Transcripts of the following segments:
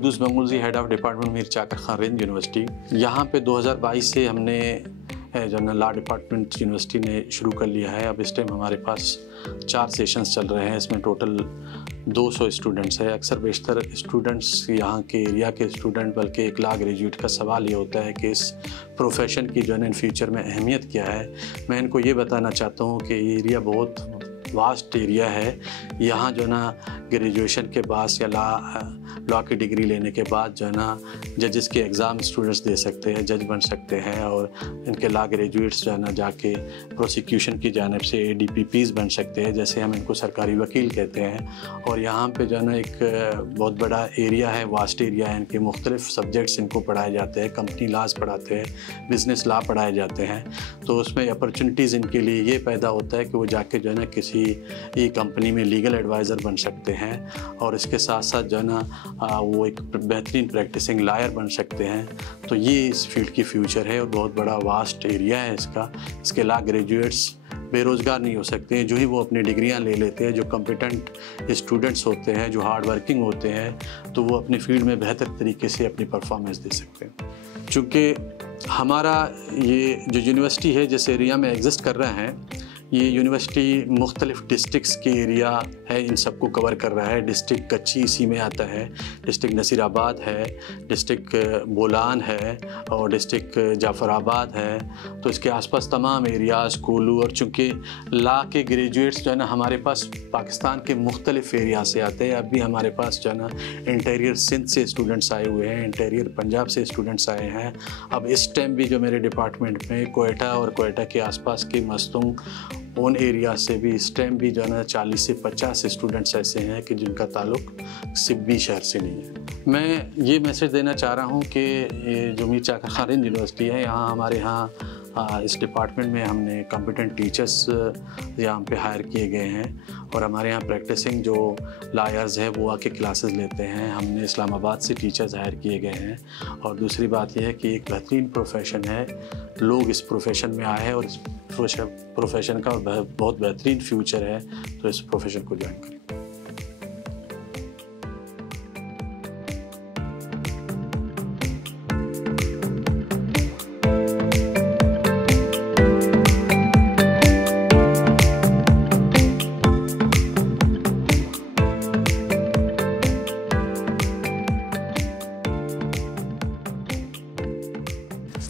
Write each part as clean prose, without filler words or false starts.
Quddus Bangulji, head of department Mir Chakar Khan range university. यहाँ पे 2022 से हमने जो है लॉ डिपार्टमेंट यूनिवर्सिटी ने शुरू कर लिया है। अब इस टाइम हमारे पास 4 सेशंस चल रहे हैं। इसमें टोटल 200 स्टूडेंट्स है। अक्सर बेशतर स्टूडेंट्स यहाँ के एरिया के स्टूडेंट, बल्कि एक लॉ ग्रेजुएट का सवाल ये होता है कि इस प्रोफेशन की जो है इन फ्यूचर में अहमियत क्या है। मैं इनको ये बताना चाहता हूँ कि ये एरिया बहुत वास्ट एरिया है। यहाँ जो है ना ग्रेजुएशन के बाद या लॉ की डिग्री लेने के बाद जो है ना जजेस के एग्ज़ाम स्टूडेंट्स दे सकते हैं, जज बन सकते हैं, और इनके लॉ ग्रेजुएट्स जो है ना जाके प्रोसिक्यूशन की जानिब से ADPPs बन सकते हैं, जैसे हम इनको सरकारी वकील कहते हैं। और यहाँ पे जो है ना एक बहुत बड़ा एरिया है, वास्ट एरिया है। इनके मुख्तलिफ सब्जेक्ट्स इनको पढ़ाए जाते हैं, कंपनी लॉज पढ़ाते हैं, बिज़नेस लॉ पढ़ाए जाते हैं। तो उसमें अपॉर्चुनिटीज़ इनके लिए ये पैदा होता है कि वो जाके जो है ना किसी कंपनी में लीगल एडवाइज़र बन सकते हैं, और इसके साथ साथ जो है ना वो एक बेहतरीन प्रैक्टिसिंग लॉयर बन सकते हैं। तो ये इस फील्ड की फ्यूचर है और बहुत बड़ा वास्ट एरिया है इसका। इसके लॉ ग्रेजुएट्स बेरोज़गार नहीं हो सकते हैं। जो ही वो अपनी डिग्रियां ले लेते हैं, जो कॉम्पिटेंट स्टूडेंट्स होते हैं, जो हार्ड वर्किंग होते हैं, तो वो अपनी फील्ड में बेहतर तरीके से अपनी परफॉर्मेंस दे सकते हैं। चूँकि हमारा ये जो यूनिवर्सिटी है जिस एरिया में एग्जिस्ट कर रहा है, ये यूनिवर्सिटी मुख्तलिफ़ डिस्ट्रिक्ट्स के एरिया है, इन सबको कवर कर रहा है। डिस्ट्रिक्ट कच्ची इसी में आता है, डिस्ट्रिक्ट नसीराबाद है, डिस्ट्रिक्ट बोलान है, और डिस्ट्रिक्ट जाफराबाद है। तो इसके आसपास तमाम एरियाज़, कोलू, और चूँकि लॉ के ग्रेजुएट्स जो है ना हमारे पास पाकिस्तान के मुख्तलिफ़ एरिया से आते हैं। अभी हमारे पास जो है ना इंटीरियर सिंध से स्टूडेंट्स आए हुए हैं, इंटीरियर पंजाब से स्टूडेंट्स आए हैं। अब इस टाइम भी जो मेरे डिपार्टमेंट में कोयटा और कोयटा के आसपास के मस्तूंग उन एरिया से भी इस टाइम भी जो है ना 40 से 50 स्टूडेंट्स ऐसे हैं कि जिनका ताल्लुक सिब्बी शहर से नहीं है। मैं ये मैसेज देना चाह रहा हूँ कि ये जो मीर चाकर खान रेंज यूनिवर्सिटी है, यहाँ हमारे यहाँ इस डिपार्टमेंट में हमने कॉम्पिटेंट टीचर्स यहाँ पे हायर किए गए हैं, और हमारे यहाँ प्रैक्टिसिंग जो लॉयर्स हैं वो आके क्लासेस लेते हैं। हमने इस्लामाबाद से टीचर्स हायर किए गए हैं। और दूसरी बात यह है कि एक बेहतरीन प्रोफेशन है, लोग इस प्रोफेशन में आए हैं और इस प्रोफेशन का बहुत बेहतरीन फ्यूचर है, तो इस प्रोफेशन को ज्वाइन करें।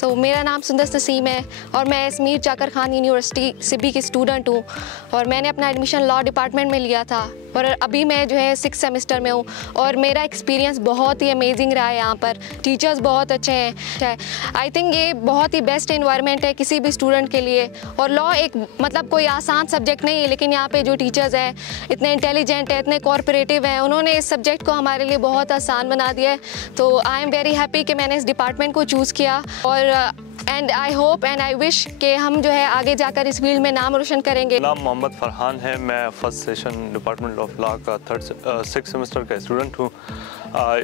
तो मेरा नाम सुंदस नसीम है और मैं इस मीर चाकर खान यूनिवर्सिटी सिब्बी की स्टूडेंट हूँ, और मैंने अपना एडमिशन लॉ डिपार्टमेंट में लिया था, और अभी मैं जो है 6th सेमेस्टर में हूँ। और मेरा एक्सपीरियंस बहुत ही अमेजिंग रहा है। यहाँ पर टीचर्स बहुत अच्छे हैं। आई थिंक ये बहुत ही बेस्ट एनवायरनमेंट है किसी भी स्टूडेंट के लिए। और लॉ एक मतलब कोई आसान सब्जेक्ट नहीं है, लेकिन यहाँ पे जो टीचर्स हैं इतने इंटेलिजेंट है, इतने कोऑपरेटिव हैं, उन्होंने इस सब्जेक्ट को हमारे लिए बहुत आसान बना दिया है। तो आई एम वेरी हैप्पी कि मैंने इस डिपार्टमेंट को चूज़ किया, और and I hope and I wish कि हम जो है आगे जाकर इस फील्ड में नाम रोशन करेंगे। नाम मोहम्मद फरहान है। मैं first session department of law का 6th सेमेस्टर का स्टूडेंट हूँ।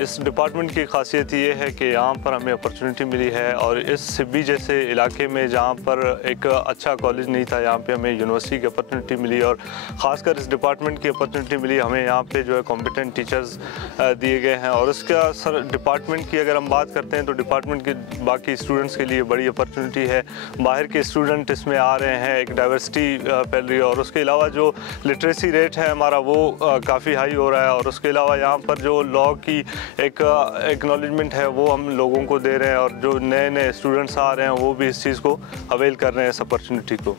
इस डिपार्टमेंट की खासियत ये है कि यहाँ पर हमें अपॉर्चुनिटी मिली है, और इस सिब्बी जैसे इलाके में जहाँ पर एक अच्छा कॉलेज नहीं था, यहाँ पे हमें यूनिवर्सिटी की अपॉर्चुनिटी मिली, और ख़ासकर इस डिपार्टमेंट की अपॉर्चुनिटी मिली। हमें यहाँ पे जो है कॉम्पिटेंट टीचर्स दिए गए हैं। और उसका सर डिपार्टमेंट की अगर हम बात करते हैं तो डिपार्टमेंट के बाकी स्टूडेंट्स के लिए बड़ी अपॉर्चुनिटी है। बाहर के स्टूडेंट इसमें आ रहे हैं, एक डाइवर्सिटी फैल रही है, और उसके अलावा जो लिटरेसी रेट है हमारा वो काफ़ी हाई हो रहा है। और उसके अलावा यहाँ पर जो लॉ की एक एक्नॉलेजमेंट है वो हम लोगों को दे रहे हैं, और जो नए नए स्टूडेंट्स आ रहे हैं वो भी इस चीज़ को अवेल कर रहे हैं, इस अपॉर्चुनिटी को।